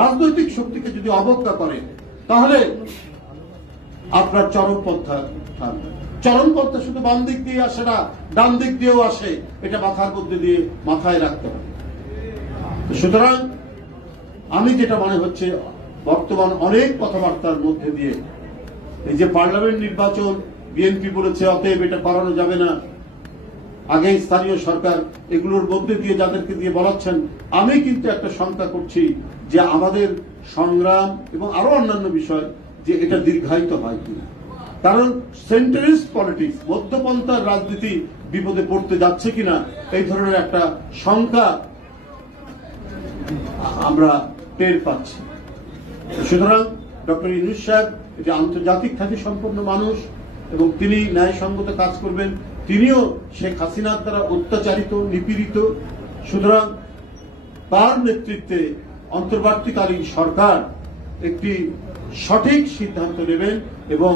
রাজনৈতিক শক্তিকে যদি অবজ্ঞা করে তাহলে আপনার চরমপন্থা শুধু বাম দিক দিয়ে আসে না, ডান দিক দিয়েও আসে, এটা মাথার মধ্যে দিয়ে মাথায় রাখতে হবে। সুতরাং আমি যেটা মনে হচ্ছে বর্তমান অনেক কথাবার্তার মধ্যে দিয়ে এই যে পার্লামেন্ট নির্বাচন বিএনপি বলেছে অতএব এটা করানো যাবে না, আগে স্থানীয় সরকার, এগুলোর মধ্যে দিয়ে যাদেরকে দিয়ে বলাচ্ছেন, আমি কিন্তু একটা শঙ্কা করছি যে আমাদের সংগ্রাম এবং আরো অন্যান্য বিষয় যে এটা দীর্ঘায়িত হয় কিনা। কারণ সেন্টারিস্ট পলিটিক্স, মধ্যপন্থার রাজনীতি বিপদে পড়তে যাচ্ছে কিনা এই ধরনের একটা শঙ্কা আমরা টের পাচ্ছি। সুতরাং ডক্টর ইউনূস সাহেব যে আন্তর্জাতিক খ্যাতি সম্পন্ন মানুষ এবং তিনি ন্যায়সঙ্গত কাজ করবেন, তিনিও শেখ হাসিনার দ্বারা অত্যাচারিত, নিপীড়িত। সুতরাং তার নেতৃত্বে অন্তর্বর্তীকালীন সরকার একটি সঠিক সিদ্ধান্ত নেবেন এবং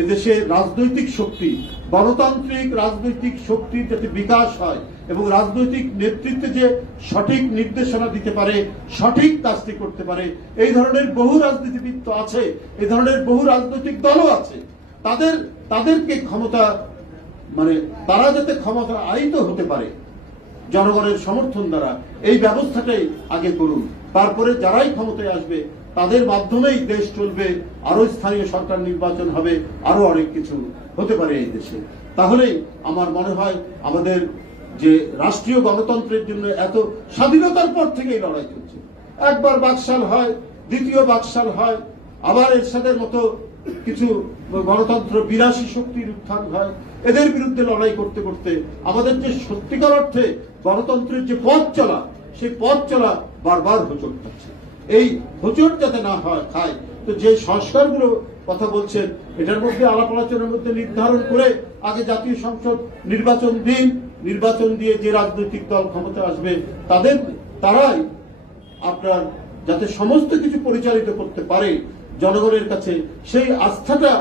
এদেশে রাজনৈতিক শক্তি, গণতান্ত্রিক রাজনৈতিক শক্তির যাতে বিকাশ হয় এবং রাজনৈতিক নেতৃত্বে যে সঠিক নির্দেশনা দিতে পারে, সঠিক কাজটি করতে পারে, এই ধরনের বহু রাজনীতিবিদ তো আছে, এই ধরনের বহু রাজনৈতিক দলও আছে। তাদেরকে ক্ষমতা তারা যাতে ক্ষমতা আয়িত হতে পারে জনগণের সমর্থন দ্বারা, এই ব্যবস্থাটাই আগে করুন। তারপরে যারাই ক্ষমতায় আসবে তাদের মাধ্যমেই দেশ চলবে, আরো স্থানীয় সরকার নির্বাচন হবে, আরো অনেক কিছু হতে পারে এই দেশে। তাহলেই আমার মনে হয় আমাদের যে রাষ্ট্রীয় গণতন্ত্রের জন্য এত স্বাধীনতার পর থেকেই লড়াই চলছে, একবার বাকশাল হয়, দ্বিতীয় বাকশাল হয়, আবার এরশাদের মতো কিছু গণতন্ত্র বিলাসী শক্তির উত্থান হয়, এদের বিরুদ্ধে লড়াই করতে করতে আমাদের যে সত্যিকার অর্থে গণতন্ত্রের যে পথ চলা, সেই পথ চলা বারবার হোঁচট খাচ্ছে। এই হোঁচট যাতে না হয় খায়, তো যে সংস্কারগুলো কথা বলছেন এটার মধ্যে আলাপ আলোচনার মধ্যে নির্ধারণ করে আগে জাতীয় সংসদ নির্বাচন দিন, নির্বাচন দিয়ে যে রাজনৈতিক দল ক্ষমতা আসবে তারাই আপনার যাতে সমস্ত কিছু পরিচালিত করতে পারে জনগণের কাছে, সেই আস্থাটা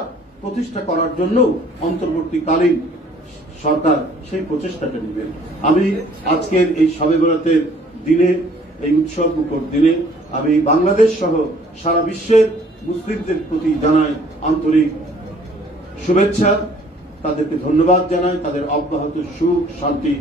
প্রতিষ্ঠা করার জন্য অন্তর্বর্তীকালীন সরকার সেই প্রচেষ্টাটা নেবেন। আমি আজকের এই শবে বরাতের দিনে, এই উৎসব মুখর দিনে আমি বাংলাদেশ সহ সারা বিশ্বের মুসলিমদের প্রতি জানাই আন্তরিক শুভেচ্ছা, তাদেরকে ধন্যবাদ জানাই, তাদের অব্যাহত সুখ শান্তি